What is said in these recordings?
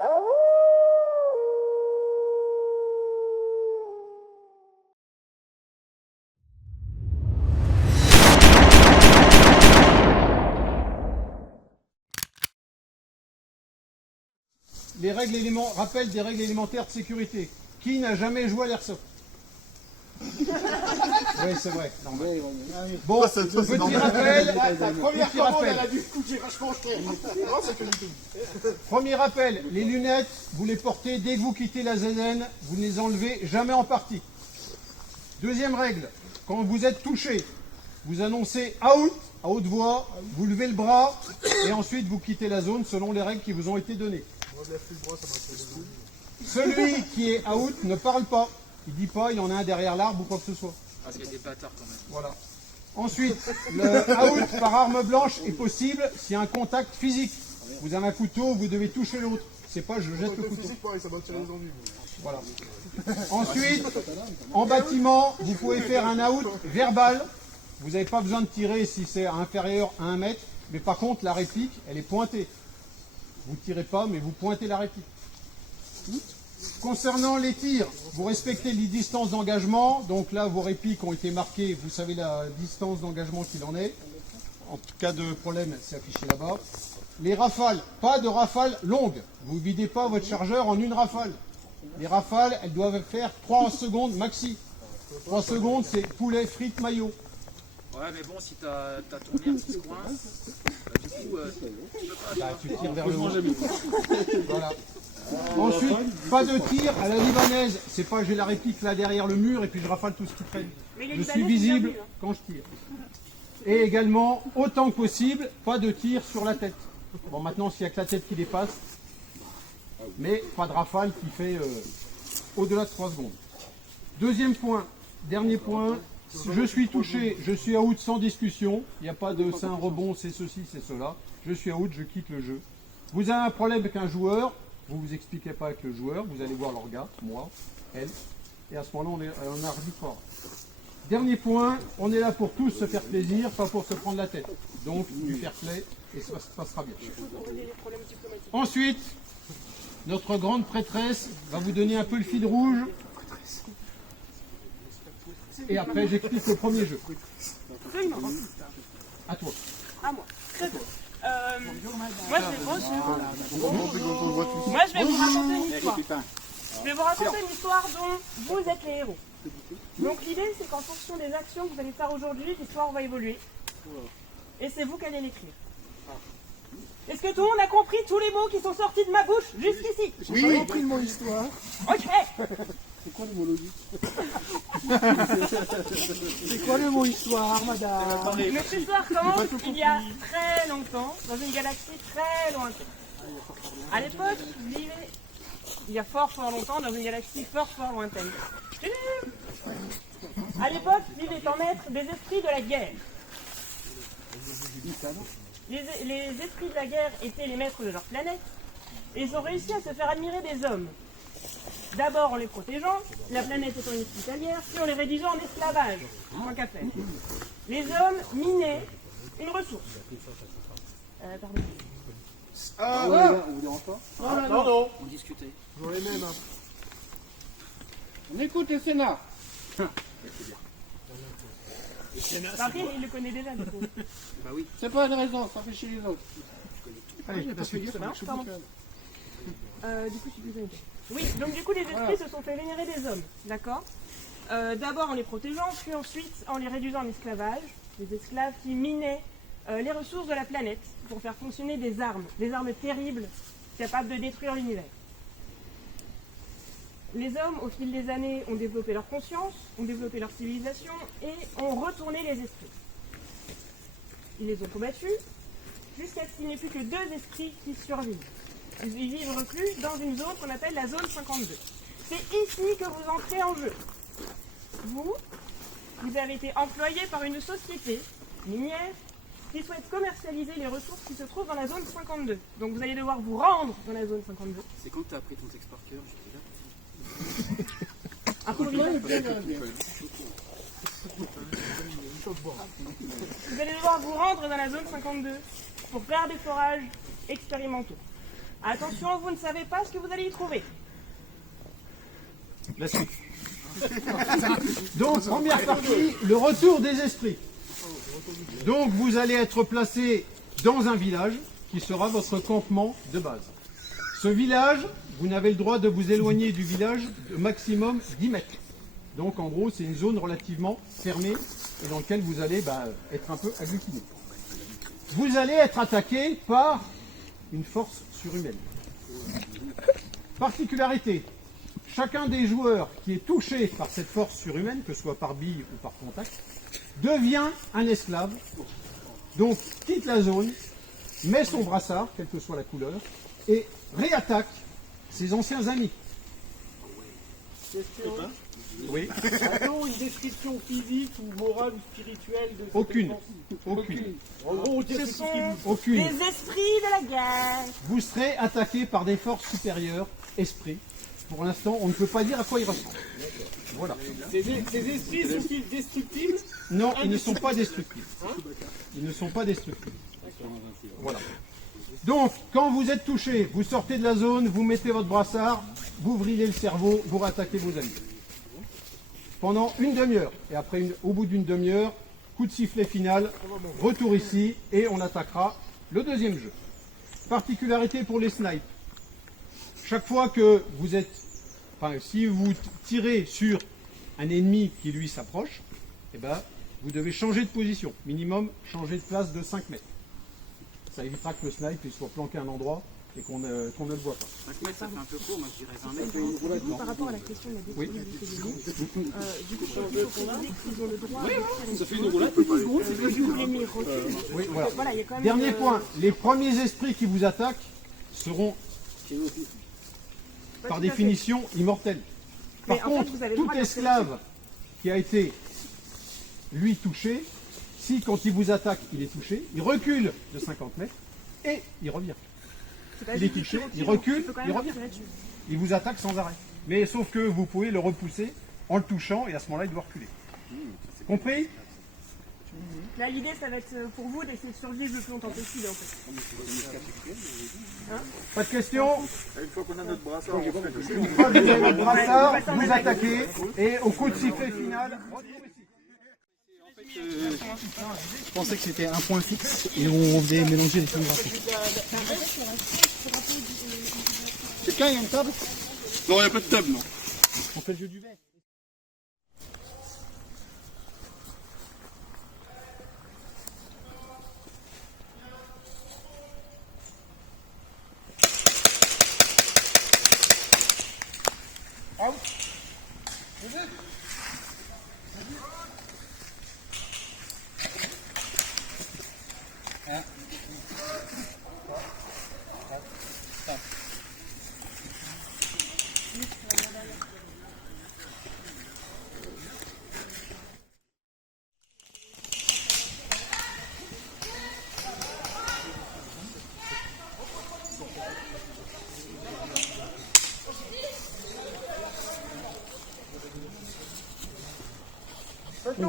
Les rappel des règles élémentaires de sécurité. Qui n'a jamais joué à l'airsoft? Oui, c'est vrai. Bon, petit rappel. Première commande, elle a dû coûter vachement cher. Premier rappel, les lunettes, vous les portez dès que vous quittez la ZN, vous ne les enlevez jamais en partie. Deuxième règle, quand vous êtes touché, vous annoncez out à haute voix, vous levez le bras et ensuite vous quittez la zone selon les règles qui vous ont été données. Celui qui est out ne parle pas. Il dit pas, il y en a un derrière l'arbre ou quoi que ce soit. Parce qu'il y a des bâtards quand même. Voilà. Ensuite, le out par arme blanche est possible s'il y a un contact physique. Vous avez un couteau, vous devez toucher l'autre. C'est pas je jette le couteau. Voilà. Ensuite, en bâtiment, vous pouvez faire un out verbal. Vous n'avez pas besoin de tirer si c'est inférieur à 1 mètre. Mais par contre, la réplique, elle est pointée. Vous ne tirez pas, mais vous pointez la réplique. Concernant les tirs, vous respectez les distances d'engagement. Donc là, vos répliques ont été marquées. Vous savez la distance d'engagement qu'il en est. En cas de problème, c'est affiché là-bas. Les rafales, pas de rafales longues. Vous ne videz pas votre chargeur en une rafale. Les rafales, elles doivent faire 3 secondes maxi. 3 secondes, c'est poulet, frites, maillot. Ouais, mais bon, si t'as ton nerf qui se coince, du coup, tu peux pas. Bah, tu tires vers le haut. Voilà. Ensuite, pas de tir à la libanaise. C'est pas j'ai la réplique là derrière le mur et puis je rafale tout ce qui traîne. Je suis visible quand je tire. Et également, autant que possible, pas de tir sur la tête. Bon, maintenant, s'il n'y a que la tête qui dépasse, mais pas de rafale qui fait au-delà de 3 secondes. Deuxième point, dernier point, je suis touché, je suis out sans discussion. Il n'y a pas de c'est un rebond, c'est ceci, c'est cela. Je suis out, je quitte le jeu. Vous avez un problème avec un joueur, vous vous expliquez pas avec le joueur, vous allez voir leur gars, moi, elle, et à ce moment-là, on arbitrera. Dernier point, on est là pour tous se faire plaisir, pas pour se prendre la tête. Donc, du fair play, et ça se passera bien. Ensuite, notre grande prêtresse va vous donner un peu le fil rouge. Et après, j'explique le premier jeu. À toi. À moi. Très bien. Moi, je vais vous raconter une histoire. Je vais vous raconter une histoire dont vous êtes les héros. Donc l'idée, c'est qu'en fonction des actions que vous allez faire aujourd'hui, l'histoire va évoluer. Et c'est vous qui allez l'écrire. Est-ce que tout le monde a compris tous les mots qui sont sortis de ma bouche jusqu'ici? Oui, j'ai compris le mot histoire. Ok. C'est quoi le mot logique? C'est quoi le mot histoire, madame? Notre histoire commence il y a très longtemps, dans une galaxie très lointaine. À l'époque, vivait, il y a fort longtemps, dans une galaxie fort lointaine. À l'époque, vivaient en maître des esprits de la guerre. Les esprits de la guerre étaient les maîtres de leur planète et ils ont réussi à se faire admirer des hommes. D'abord en les protégeant, la planète étant hospitalière, puis en les réduisant en esclavage, tant qu'à faire. Les hommes minaient une ressource. Pardon. Ah ouais, on vous dérange pas? Non. On discutait. J'en ai même. On écoute le Sénat. Par contre, il le connaît déjà, du coup. Bah oui. C'est pas une raison, ça fait chez les autres. Allez, la suite. Pardon. Du coup, je suis désolée. Oui, donc du coup, les esprits se sont fait vénérer des hommes, d'accord? D'abord en les protégeant, puis ensuite en les réduisant en esclavage. Des esclaves qui minaient les ressources de la planète pour faire fonctionner des armes terribles, capables de détruire l'univers. Les hommes, au fil des années, ont développé leur conscience, ont développé leur civilisation et ont retourné les esprits. Ils les ont combattus jusqu'à ce qu'il n'y ait plus que 2 esprits qui survivent. Ils vivent reclus dans une zone qu'on appelle la zone 52. C'est ici que vous entrez en jeu. Vous avez été employé par une société minière qui souhaite commercialiser les ressources qui se trouvent dans la zone 52. Donc vous allez devoir vous rendre dans la zone 52. C'est quand que t'as appris ton texte par cœur? J'étais là. Vous allez devoir vous rendre dans la zone 52 pour faire des forages expérimentaux. Attention, vous ne savez pas ce que vous allez y trouver. La suite. Donc, première partie, le retour des esprits. Donc, vous allez être placé dans un village qui sera votre campement de base. Ce village, vous n'avez le droit de vous éloigner du village de maximum 10 mètres. Donc, en gros, c'est une zone relativement fermée et dans laquelle vous allez être un peu agglutiné. Vous allez être attaqué par une force surhumaine. Particularité, chacun des joueurs qui est touché par cette force surhumaine, que ce soit par bille ou par contact, devient un esclave, donc quitte la zone, met son brassard, quelle que soit la couleur, et réattaque ses anciens amis. Question. Oui. A-t-on une description physique ou morale ou spirituelle de cette Aucune. défense? Aucune. En gros, on dit que Ce c'est sont tout ce qui vous... Aucune. les esprits de la guerre. Vous serez attaqué par des forces supérieures, esprits. Pour l'instant, on ne peut pas dire à quoi ils ressemblent. Voilà. Ces esprits sont-ils destructibles? Non, ils ne sont pas destructibles. Ils ne sont pas destructibles. Voilà. Donc, quand vous êtes touché, vous sortez de la zone, vous mettez votre brassard, vous vrillez le cerveau, vous rattaquez vos amis. Pendant une demi-heure. Et après, au bout d'une demi-heure, coup de sifflet final, retour ici, et on attaquera le deuxième jeu. Particularité pour les snipes. Chaque fois que vous êtes, si vous tirez sur un ennemi qui lui s'approche, eh ben, vous devez changer de position. Minimum, changer de place de 5 mètres. Ça évitera que le snipe il soit planqué à un endroit et qu'on ne le voit pas. 5 mètres, ça fait un peu court, moi je dirais 20 mètres. Par rapport à la question de la Oui. disponibilité des mots, du coup, il faut préciser qu'ils ont le droit de faire Ça fait une roulade. du coup, l'ennemi recule. Oui, voilà. Voilà, il y a quand même Dernier point, les premiers esprits qui vous attaquent seront Pas par tout à fait. définition immortels. Par Mais en fait, contre, vous avez le tout droit de esclave qui a été, lui, touché, si quand il vous attaque, il est touché, il recule de 50 mètres et il revient. C'est pas Il est juste touché, qu'il il recule, tu peux quand même il revient. tirer dessus. Il vous attaque sans arrêt. Mais sauf que vous pouvez le repousser en le touchant et à ce moment-là, il doit reculer. Compris? Là, l'idée, ça va être pour vous d'essayer de survivre le plus longtemps possible, en fait. Pas de questions? Une fois qu'on a notre brassard, on fait Une fois que vous avez votre brassard, vous attaquez et au coup de sifflet final, retour ici. Je pensais que c'était un point fixe et on faisait mélanger les films graphiques. Quelqu'un, il y a une table? Non, il n'y a pas de table, non. On fait le jeu du bec.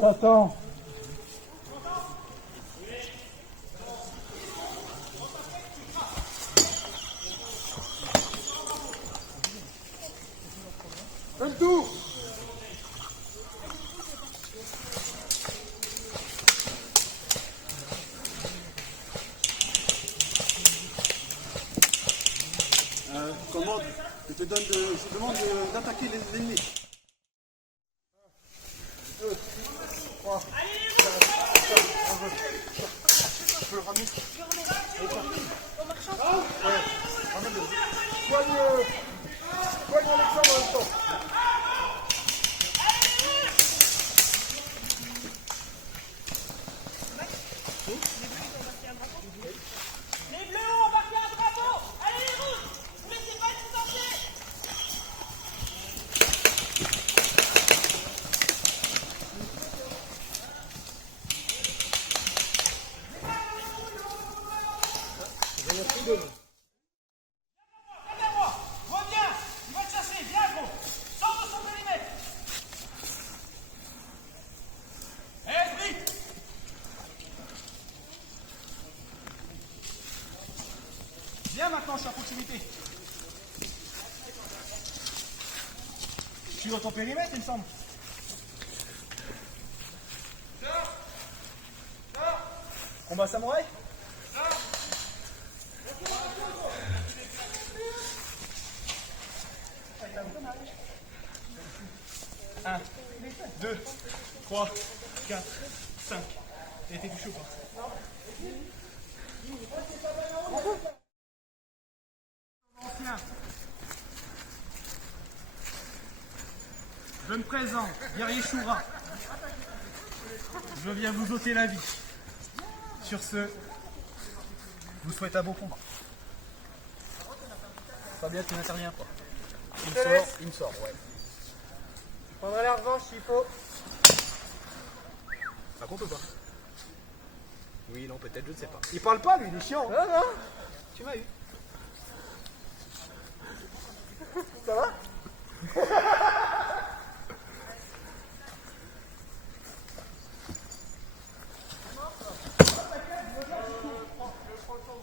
T'attends. Fais le tour. Commande, je demande d'attaquer l'ennemi. Soigne Alexandre en même temps. Les bleus ont embarqué un drapeau. Allez les rouges, ne laissez pas les entiers. maintenant, je suis à proximité. Je suis dans ton périmètre, il me semble. Combat samouraï. Un, 2, 3, 4, 5. Il a été touché ou pas? Je me présente, guerrier Shura. Je viens vous ôter la vie. Sur ce, je vous souhaite un beau combat. Fabien, tu n'interviens pas. Il me sort, ouais. Je prendrai la revanche s'il faut. Ça compte ou pas? Oui, non, peut-être, je ne sais pas. Il parle pas, lui, il est chiant. Non, non, tu m'as eu. Ça va?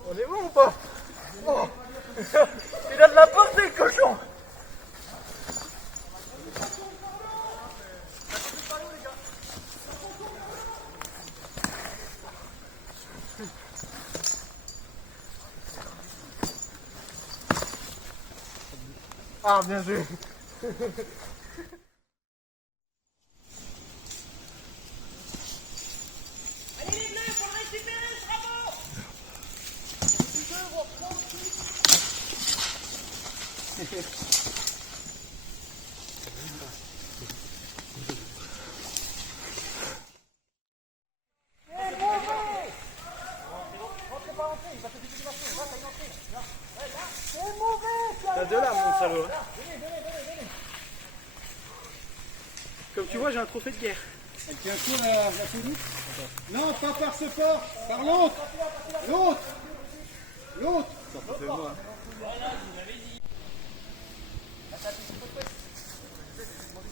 On est bon ou pas? Oh. Il a de la portée, le cochon. Ah, bien joué. Allez les bleus, faut le récupérer, ce drapeau. T'as deux lames, mon salaud. Comme tu vois, j'ai un trophée de guerre. Elle tient quoi la police? Non, pas par ce port, par l'autre. L'autre. L'autre.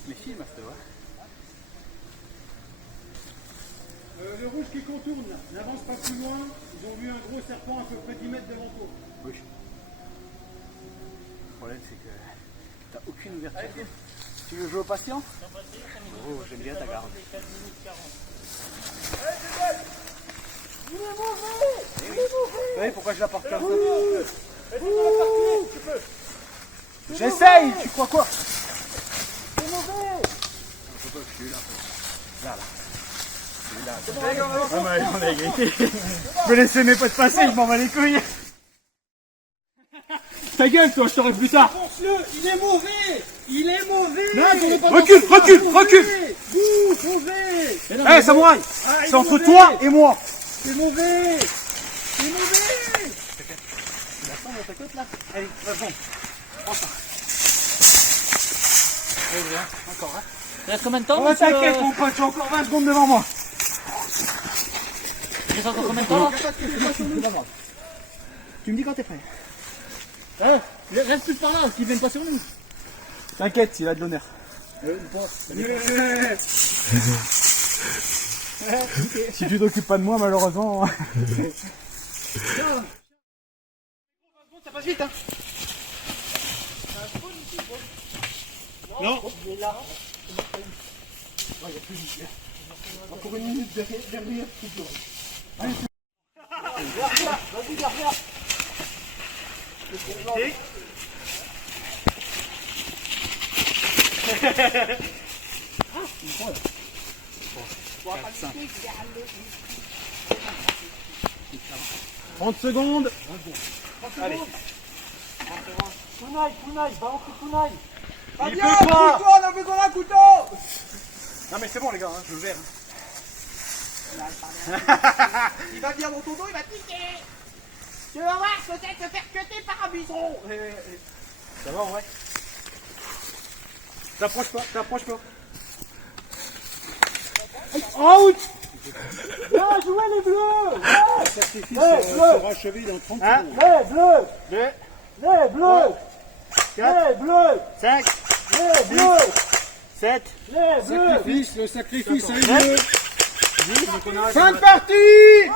Les films, à ce là. Le rouge qui contourne, là. N'avance pas plus loin. Ils ont vu un gros serpent à peu près 10 mètres devant toi. Oui. Le problème, c'est que t'as aucune ouverture. Tu veux jouer au patient? Oh, j'aime bien ta garde. Il est mauvais! Oui, pourquoi je la porte comme ça? J'essaye! Tu crois quoi? C'est mauvais! Je suis là. Là. On a égalité. Je peux laisser mes potes passer, je m'en bats les couilles. Ta gueule, toi, je t'aurai plus tard. Il est mauvais. Il est mauvais. Non, recule. Bouh, mauvais. Hé, samouraï, c'est entre toi et moi. C'est mauvais. C'est mauvais. Tu la sens dans ta côte là? Allez, vas-y. Prends ça. Allez, viens, encore, hein. Il reste combien de temps? Oh, t'inquiète, mon pote, j'ai encore 20 secondes devant moi. Il reste encore combien de temps? Tu me dis quand t'es prêt. Hein? Reste plus par là, qu'ils viennent pas sur nous. T'inquiète, il a de l'honneur. Si tu t'occupes pas de moi, malheureusement. Ça passe vite, hein. Non. Encore une minute derrière. Vas-y, derrière. « 30 secondes. Allez. Kunai, balance le kunai. Il peut pas. On a besoin d'un couteau. Non mais c'est bon les gars, hein, je le verrai. Il va venir dans ton dos, il va te piquer. Tu vas voir, peut-être te faire cuter par un bison. Ça va en vrai? T'approches pas. Out! Bien joué les bleus! Le sacrifice sera achevé dans 30 secondes. Les bleus! Les bleus! 4, les bleus! 5, les bleus! 7, les bleus! Le sacrifice a eu lieu. Fin de partie!